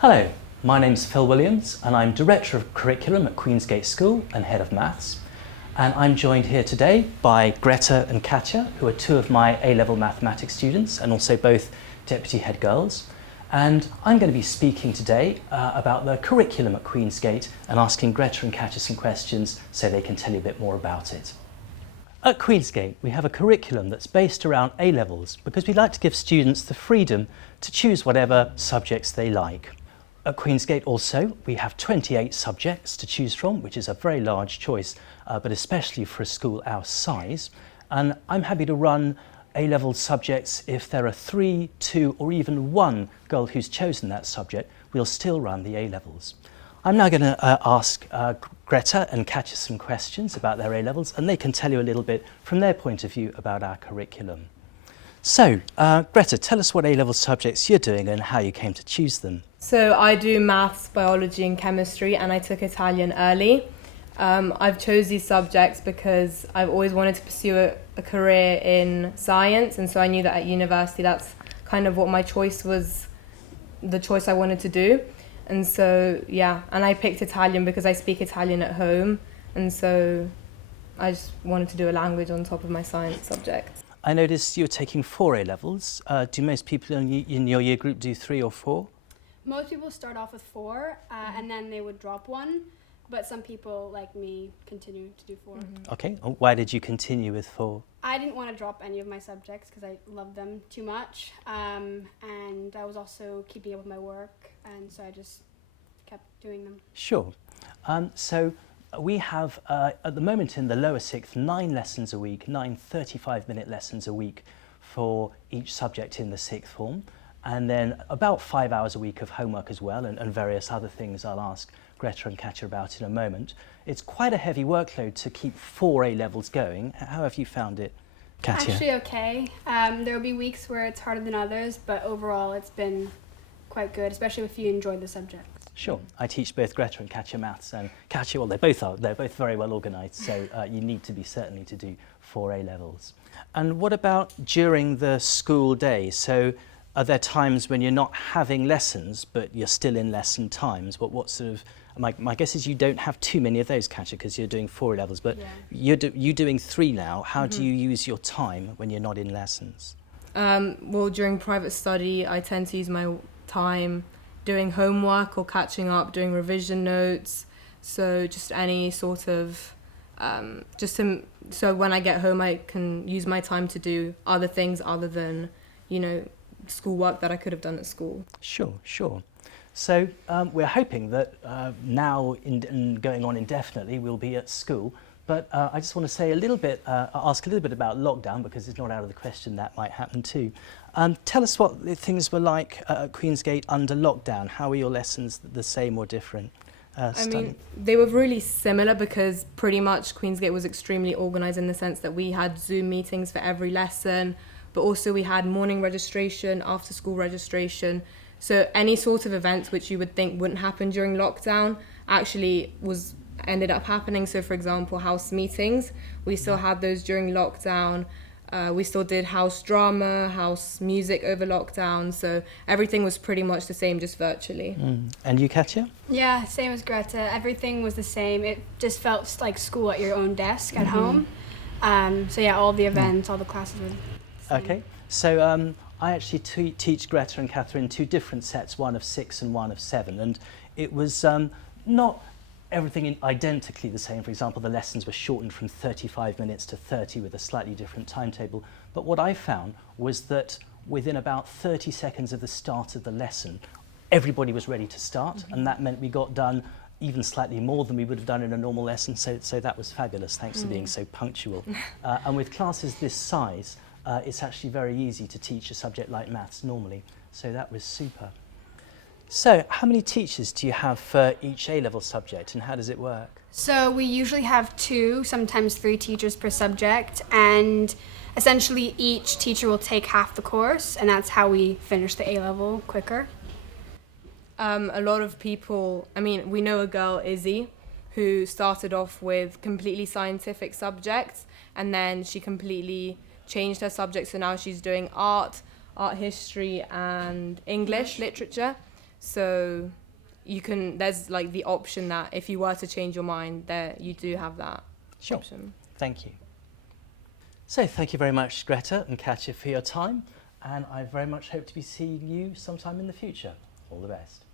Hello, my name's Phil Williams and I'm Director of Curriculum at Queensgate School and Head of Maths. And I'm joined here today by Greta and Katya, who are two of my A-level mathematics students and also both Deputy Head Girls. And I'm going to be speaking today about the curriculum at Queensgate and asking Greta and Katya some questions so they can tell you a bit more about it. At Queensgate, we have a curriculum that's based around A-levels because we like to give students the freedom to choose whatever subjects they like. At Queensgate also, we have 28 subjects to choose from, which is a very large choice, but especially for a school our size. And I'm happy to run A-level subjects if there are 3, 2 or even 1 girl who's chosen that subject, we'll still run the A-levels. I'm now going to ask Greta and Katya some questions about their A-levels, and they can tell you a little bit from their point of view about our curriculum. So, Greta, tell us what A-level subjects you're doing and how you came to choose them. So I do maths, biology and chemistry, and I took Italian early. I've chose these subjects because I've always wanted to pursue a career in science, and so I knew that at university that's kind of what my choice was, the choice I wanted to do. And so, yeah, and I picked Italian because I speak Italian at home, and so I just wanted to do a language on top of my science subjects. I noticed you're taking 4 A-levels. Do most people in your year group do 3 or 4? Most people start off with 4 and then they would drop 1, but some people, like me, continue to do 4. Mm-hmm. Okay, why did you continue with 4? I didn't want to drop any of my subjects because I loved them too much, and I was also keeping up with my work, and so I just kept doing them. Sure. So we have, at the moment in the lower 6th, 9 lessons a week, 9 35-minute lessons a week for each subject in the 6th form. And then about 5 hours a week of homework as well, and various other things I'll ask Greta and Katya about in a moment. It's quite a heavy workload to keep 4 A-levels going. How have you found it, Katya? Actually okay. There will be weeks where it's harder than others, but overall it's been quite good, especially if you enjoy the subject. Sure. I teach both Greta and Katya maths, and Katya, well, they're both very well organised, so you need to be certainly to do 4 A-levels. And what about during the school day? So are there times when you're not having lessons, but you're still in lesson times? What sort of, my guess is you don't have too many of those, Katya, because you're doing 4 A-levels, but yeah. You're doing 3 now. How do you use your time when you're not in lessons? Well, during private study, I tend to use my time doing homework or catching up, doing revision notes. So just any sort of, so when I get home, I can use my time to do other things other than, schoolwork that I could have done at school. Sure. So we're hoping that now and going on indefinitely we'll be at school, but I just want to say ask a little bit about lockdown, because it's not out of the question that might happen too. Tell us what things were like at Queensgate under lockdown. How were your lessons the same or different? I mean, they were really similar because pretty much Queensgate was extremely organised in the sense that we had Zoom meetings for every lesson, but also we had morning registration, after school registration. So any sort of events which you would think wouldn't happen during lockdown actually ended up happening. So for example, house meetings, we still had those during lockdown. We still did house drama, house music over lockdown. So everything was pretty much the same, just virtually. And you, Katya? Yeah, same as Greta. Everything was the same. It just felt like school at your own desk at home. So yeah, all the events, all the classes were the same. Okay, so I actually teach Greta and Katya in 2 different sets, one of 6 and one of 7, and it was not everything identically the same. For example, the lessons were shortened from 35 minutes to 30 with a slightly different timetable, but what I found was that within about 30 seconds of the start of the lesson, everybody was ready to start, and that meant we got done even slightly more than we would have done in a normal lesson, so that was fabulous, thanks to being so punctual. And with classes this size, it's actually very easy to teach a subject like maths normally, so that was super. So, how many teachers do you have for each A-level subject, and how does it work? So we usually have 2, sometimes 3 teachers per subject, and essentially each teacher will take half the course, and that's how we finish the A-level quicker. A lot of people, we know a girl, Izzy, who started off with completely scientific subjects, and then she completely changed her subject, so now she's doing art history and English literature. So there's like the option that if you were to change your mind, there you do have that Sure. option. Thank you. So thank you very much, Greta and Katya, for your time, and I very much hope to be seeing you sometime in the future. All the best.